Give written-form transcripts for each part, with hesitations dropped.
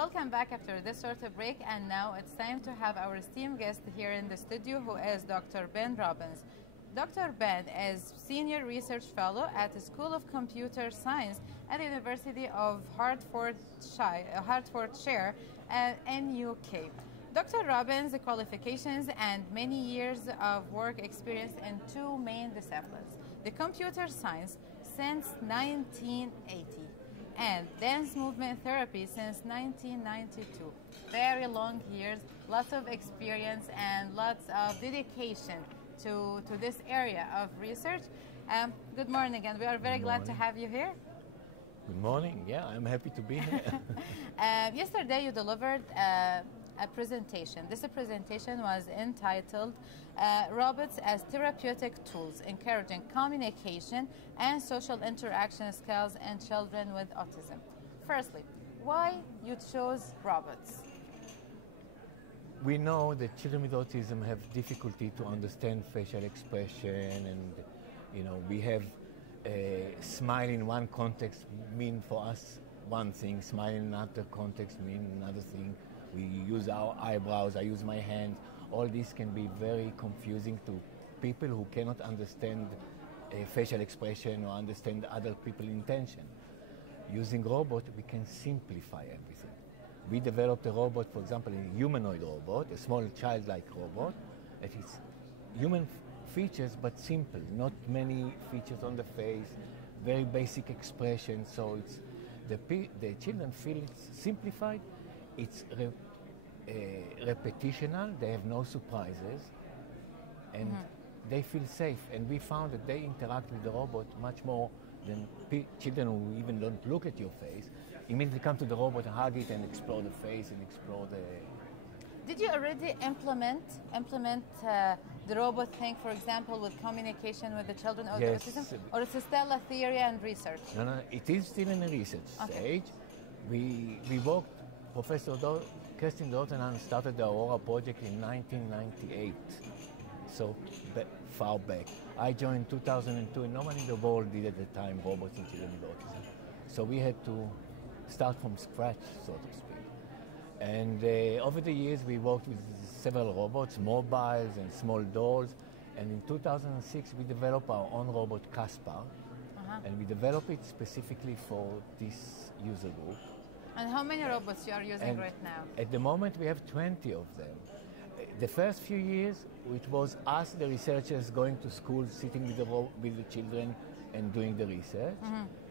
Welcome back after this short break, and now it's time to have our esteemed guest here in the studio, who is Dr. Ben Robbins. Dr. Ben is Senior Research Fellow at the School of Computer Science at the University of Hertfordshire in UK. Dr. Robbins' qualifications and many years of work experience in two main disciplines, the computer science since 1980 and dance movement therapy since 1992. Very long years, lots of experience and lots of dedication to this area of research. Good morning, and we are very glad to have you here. Good morning. Yeah, I'm happy to be here. Yesterday you delivered a presentation. This presentation was entitled Robots as Therapeutic Tools, Encouraging Communication and Social Interaction Skills in Children with Autism. Firstly, why you chose robots? We know that children with autism have difficulty to understand facial expression, and we have smile in one context mean for us one thing, smile in another context mean another thing. We use our eyebrows, I use my hand. All this can be very confusing to people who cannot understand facial expression or understand other people's intention. Using robot, we can simplify everything. We developed a robot, for example, a humanoid robot, a small childlike robot, that is human features but simple, not many features on the face, very basic expression, so it's the children feel it's simplified, it's repetitional, they have no surprises, and they feel safe, and we found that they interact with the robot much more than children who even don't look at your face. Immediately come to the robot, hug it, and explore the face and explore the... Did you already implement the robot thing, for example, with communication with the children of Yes. autism, or is it still a theory and research? No, it is still in the research stage. We worked, Professor Kerstin Dortenan started the Aurora project in 1998, so far back. I joined in 2002, and nobody in the world did at the time robots in children with autism. So we had to start from scratch, so to speak. And over the years, we worked with several robots, mobiles and small dolls. And in 2006, we developed our own robot, Caspar. And we developed it specifically for this user group. And how many robots you are using right now? At the moment, we have 20 of them. The first few years, it was us, the researchers, going to school, sitting with the children and doing the research.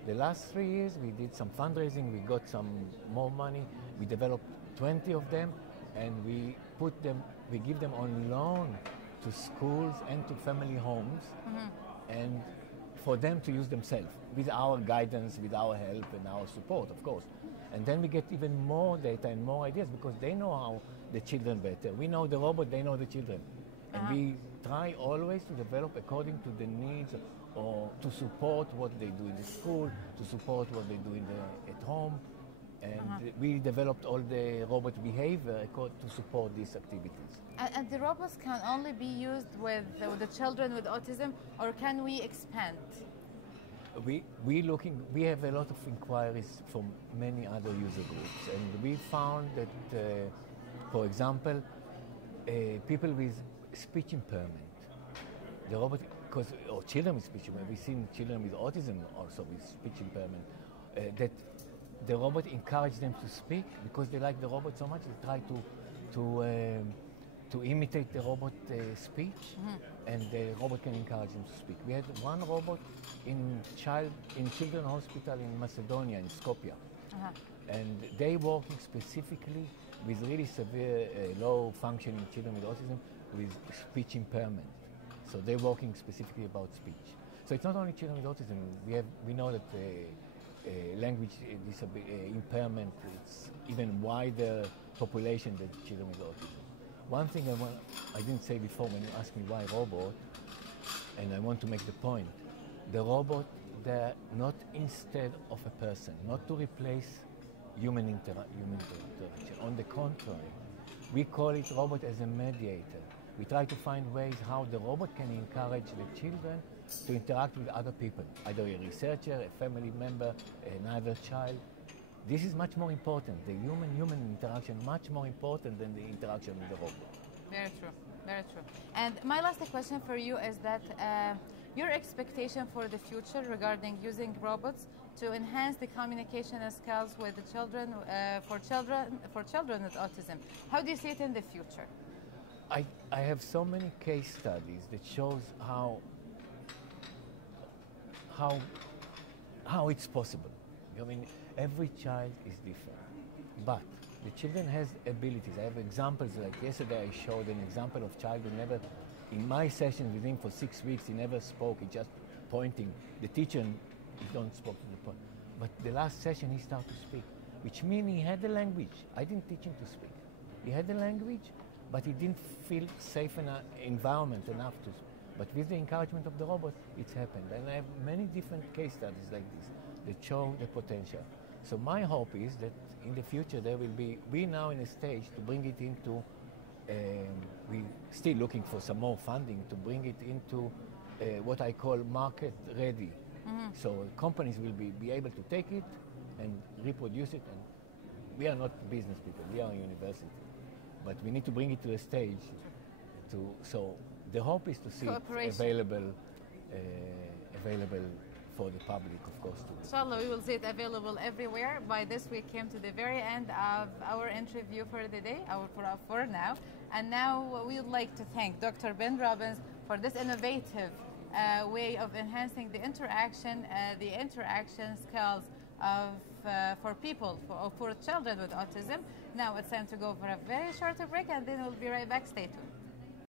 The last 3 years, we did some fundraising, we got some more money, we developed 20 of them, and we give them on loan to schools and to family homes, and for them to use themselves, with our guidance, with our help and our support, of course. And then we get even more data and more ideas, because they know how the children better. We know the robot, they know the children. And we try always to develop according to the needs, or to support what they do in the school, to support what they do at home. And we developed all the robot behavior to support these activities. And the robots can only be used with the children with autism, or can we expand? We have a lot of inquiries from many other user groups, and we found that, for example, people with speech impairment, the robot, or children with speech impairment, we've seen children with autism also with speech impairment, that the robot encouraged them to speak because they like the robot so much. They try to imitate the robot speech, and the robot can encourage them to speak. We had one robot in children's hospital in Macedonia, in Skopje, and they working specifically with really severe low functioning children with autism with speech impairment. So they're working specifically about speech. So it's not only children with autism. We know that language impairment, it's even wider population than children with autism. One thing I didn't say before when you asked me why robot, and I want to make the point, the robot, they're not instead of a person, not to replace human interaction. On the contrary, we call it robot as a mediator. We try to find ways how the robot can encourage the children to interact with other people, either a researcher, a family member, another child, This is much more important. The human-human interaction much more important than the interaction with the robot. Very true. Very true. And my last question for you is that your expectation for the future regarding using robots to enhance the communication skills with the children, for children with autism. How do you see it in the future? I have so many case studies that shows how it's possible. I mean, every child is different, but the children has abilities. I have examples, like yesterday I showed an example of child who never, in my session with him for 6 weeks, he never spoke, he just pointing. The teacher, he don't speak to the point. But the last session he started to speak, which means he had the language. I didn't teach him to speak. He had the language, but he didn't feel safe in an environment enough to speak. But with the encouragement of the robot, it's happened. And I have many different case studies like this that show the potential. So my hope is that in the future there will be, we're now in a stage to bring it into, we're still looking for some more funding to bring it into what I call market ready. So companies will be able to take it and reproduce it. And we are not business people, we are a university. But we need to bring it to a stage so the hope is to see it available for the public, of course. Inshallah, we will see it available everywhere. By this, we came to the very end of our interview for the day, for now. And now we would like to thank Dr. Ben Robbins for this innovative way of enhancing the interaction skills for people, for children with autism. Now it's time to go for a very short break, and then we'll be right back. Stay tuned.